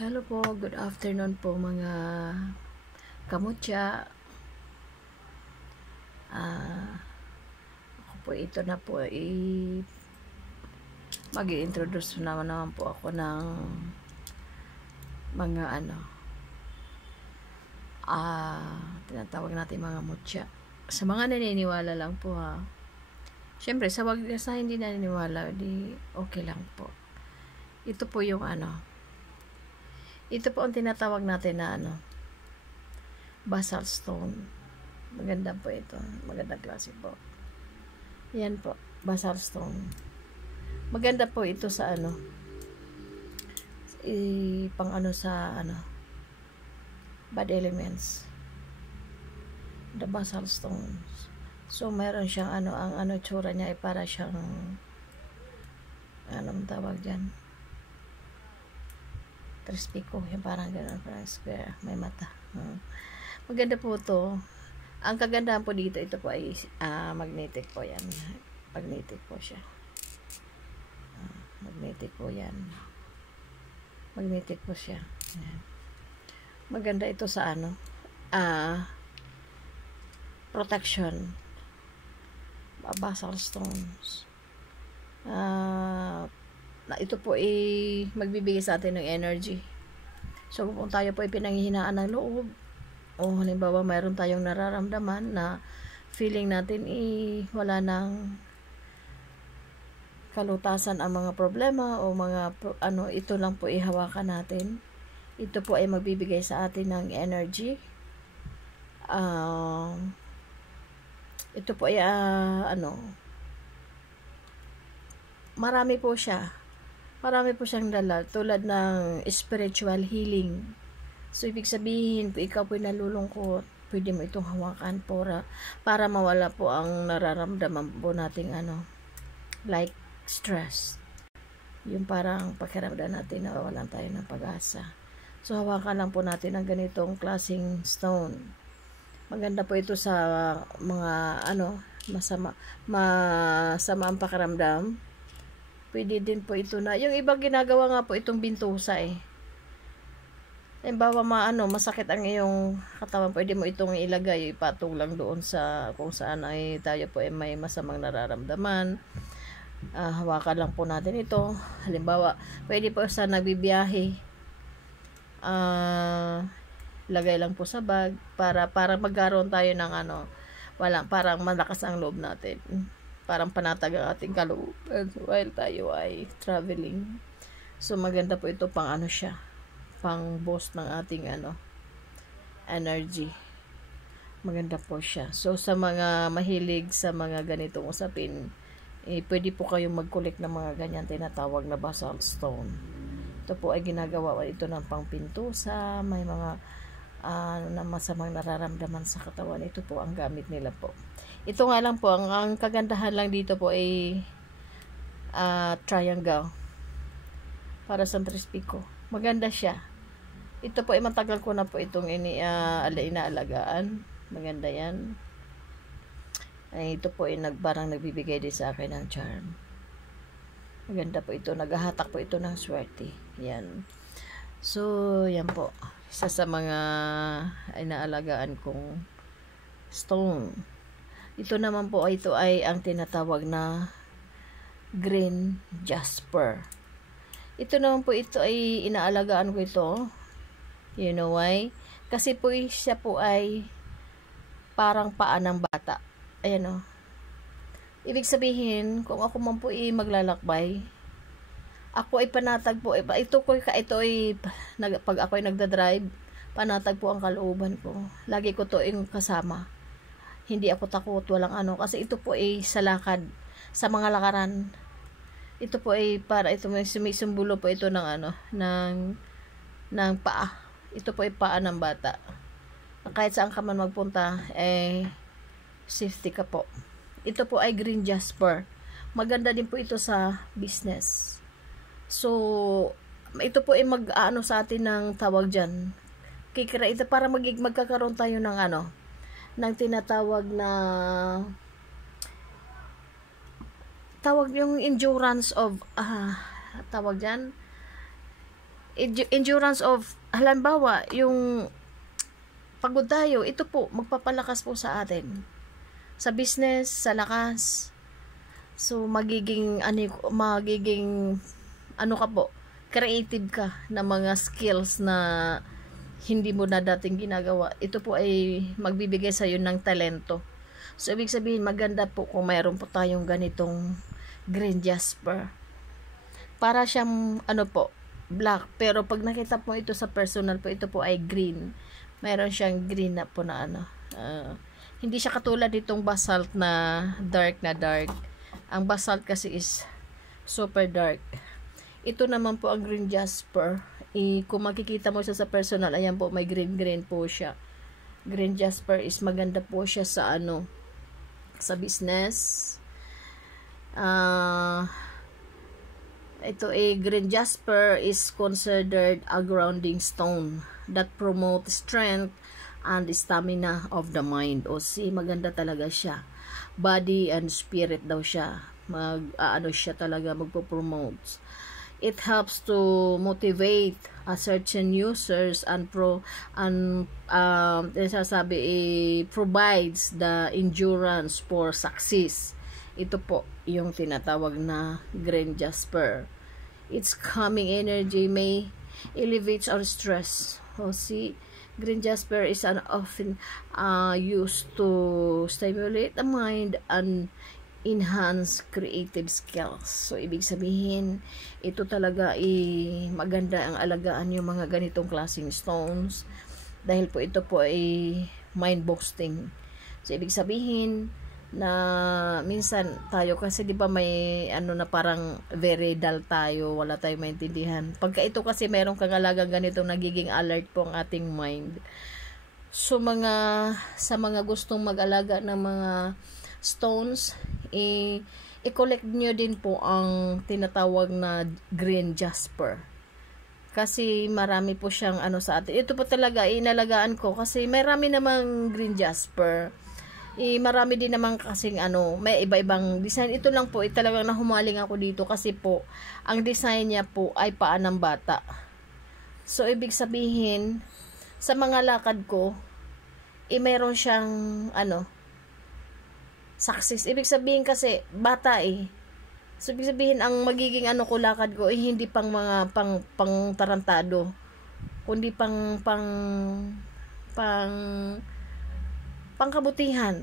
Hello po, good afternoon po mga kamutya. Ako po ito na po mag-i-introduce naman po ako ng mga tinatawag natin mga mutya. Sa mga naniniwala lang po ha. Siyempre, sa hindi naniniwala, di okay lang po. Ito po yung ito po ang tinatawag natin na basalt stone. Maganda po ito. Magandang klase po. Yan po, basalt stone. Maganda po ito sa sa bad elements. The basalt stones. So meron siyang ang tsura niya ay para siyang anong tawag diyan? Trispico, yung parang gano'n, parang square, may mata. Maganda po to. Ang kagandahan po dito, ito po ay magnetic po yan. Magnetic po siya. Magnetic po yan. Magnetic po siya. Ayan. Maganda ito sa protection. Basalt stones. Na ito po ay magbibigay sa atin ng energy. So kung tayo po ay pinanghihinaan ng loob, o halimbawa mayroon tayong nararamdaman na feeling natin wala nang kalutasan ang mga problema o mga ito lang po ihawakan natin. Ito po ay magbibigay sa atin ng energy. Ito po ay marami po siya. Marami po siyang dala, tulad ng spiritual healing. So, ibig sabihin, kung ikaw po'y nalulungkot, pwede mo itong hawakan para mawala po ang nararamdaman po nating like stress. Yung parang pakiramdam natin na wawalan tayo ng pag-asa. So, hawakan lang po natin ang ganitong klaseng stone. Maganda po ito sa mga masama ang pakiramdam. Pwede din po ito na. Yung ibang ginagawa nga po itong bintusa Halimbawa masakit ang iyong katawan, pwede mo itong ilagay, ipatong lang doon sa kung saan ay tayo po ay may masamang nararamdaman. Hawakan lang po natin ito. Halimbawa, pwede po sa nagbibiyahe. Lagay lang po sa bag para magkaroon tayo ng parang malakas ang loob natin. Parang panatag ang ating kalooban while tayo ay traveling. So maganda po ito pang siya, pang boost ng ating energy. Maganda po siya. So sa mga mahilig sa mga ganitong usapin, pwede po kayong mag-collect ng mga ganyan tinatawag na basalt stone. Ito po ay ginagawa ito ng pangpintusa, may mga na masamang nararamdaman sa katawan. Ito po ang gamit nila po. Ito nga lang po, ang kagandahan lang dito po ay triangle para sa trispico. Maganda siya. Ito po ay matagal ko na po itong inaalagaan. Maganda yan. Ito po ay parang nagbibigay din sa akin ng charm. Maganda po ito. Naghahatak po ito ng swerte. Yan. So, yan po. Isa sa mga inaalagaan kong stone. Ito naman po ito ay ang tinatawag na green jasper. Ito naman po ito ay inaalagaan ko ito. You know why? Kasi po siya po ay parang paa ng bata. Ayan Ibig sabihin, kung ako man po maglalakbay, ako ay panatag po. Ito ay pag ako ay nagdadrive, panatag po ang kalooban ko. Lagi ko to kasama. Hindi ako takot, walang kasi ito po ay sa lakad, sa mga lakaran. Ito po ay para ito may sumisimbolo po ito ng ng paa. Ito po ay paa ng bata. Kahit saan ka man magpunta, safety ka po. Ito po ay green jasper. Maganda din po ito sa business. So, ito po ay sa atin ng tawag dyan. Kikira ito para magkakaroon tayo ng ng tinatawag na tawag yung endurance of tawag dyan endurance of, halimbawa, yung pagod tayo, ito po, magpapalakas po sa atin. Sa business, sa lakas. So, magiging ano ka po, creative ka na mga skills na hindi mo na dating ginagawa. Ito po ay magbibigay sa iyo ng talento. So, ibig sabihin, maganda po kung mayroon po tayong ganitong green jasper. Para siyang, ano po, black. Pero pag nakita po ito sa personal po, ito po ay green. Mayroon siyang green na po na ano. Hindi siya katulad itong basalt na dark na dark. Ang basalt kasi is super dark. Ito naman po ang green jasper. Kung makikita mo siya sa personal, ayan po, may green po siya. Green jasper is maganda po siya sa ano, sa business. Ito green jasper is considered a grounding stone that promotes strength and stamina of the mind. O maganda talaga siya. Body and spirit daw siya. Siya talaga magpo-promote. It helps to motivate certain users and provides the endurance for success. Ito po yung tinatawag na green jasper. Its calming energy may elevate our stress. Green jasper is often used to stimulate the mind and enhance creative skills. So, ibig sabihin, ito talaga maganda ang alagaan yung mga ganitong klaseng stones dahil po ito po ay mind boosting. So, ibig sabihin na minsan tayo kasi di ba may ano na parang very dull tayo, wala tayong maintindihan. Pagka ito kasi meron kang alagang ganito, nagiging alert po ang ating mind. So sa mga gustong mag-alaga ng mga stones, i-collect nyo din po ang tinatawag na green jasper. Kasi marami po siyang ano sa atin. Ito po talaga inalagaan ko kasi marami namang green jasper. Marami din naman kasing may iba-ibang design. Ito lang po, talagang nahumaling ako dito kasi po, ang design niya po ay paa ng bata. So, ibig sabihin, sa mga lakad ko, mayroon siyang, success. Ibig sabihin kasi, bata So, ibig sabihin, ang magiging lakad ko, hindi pang mga pang tarantado, kundi pangkabutihan.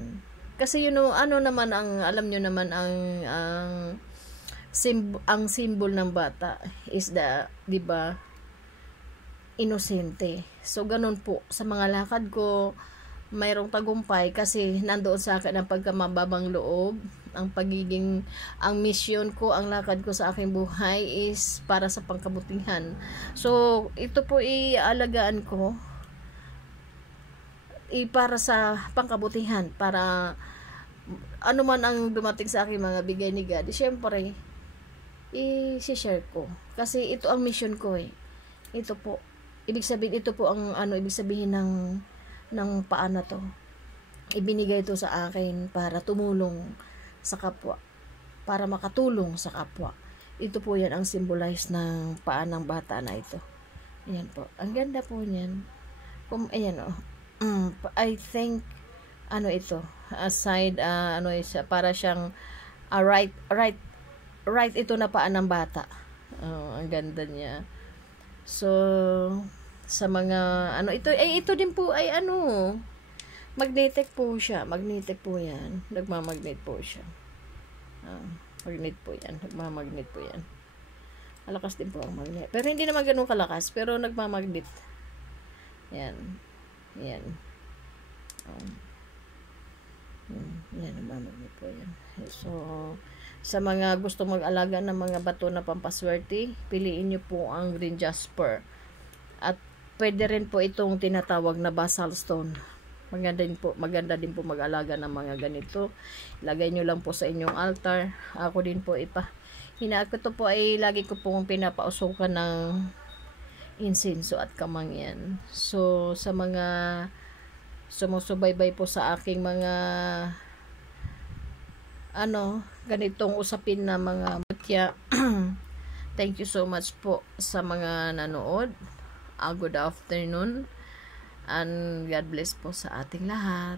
Kasi naman ang alam nyo naman ang symbol ng bata is di ba, inosente. So ganun po sa mga lakad ko, mayroong tagumpay kasi nandoon sa akin ang pagkamababang loob, ang mission ko, ang lakad ko sa aking buhay is para sa pangkabutihan. So ito po ialagaan ko para sa pangkabutihan, para ano man ang dumating sa akin mga bigay ni God, syempre i-share ko kasi ito ang mission ko ito po, ibig sabihin ito po ang ibig sabihin ng paa na to, ibinigay ito sa akin para tumulong sa kapwa, para makatulong sa kapwa. Ito po yan ang symbolize ng paa ng bata na ito. Ayan po, ang ganda po niyan. Ayan I think ito aside para siyang right ito na paa ng bata. Ang ganda niya. So sa mga ito din po ay magnetic po siya. Magnetic po yan, nagmamagnet po siya. Magnet po yan, nagmamagnet po yan. Malakas din po ang magnet, pero hindi naman ganun kalakas, pero nagmamagnet yan. Yan. Yan, nagmamagnet po yan. So, sa mga gusto mag-alaga ng mga bato na pampaswerte, piliin nyo po ang green jasper. At pwede rin po itong tinatawag na basalt stone. Maganda din po mag-alaga ng mga ganito. Ilagay nyo lang po sa inyong altar. Ako din po ito po ay lagi ko pong pinapausukan ng insenso at kamangyan. So, sa mga sumusubaybay po sa aking mga ganitong usapin na mga mutya, Thank you so much po sa mga nanood. Good afternoon and God bless po sa ating lahat.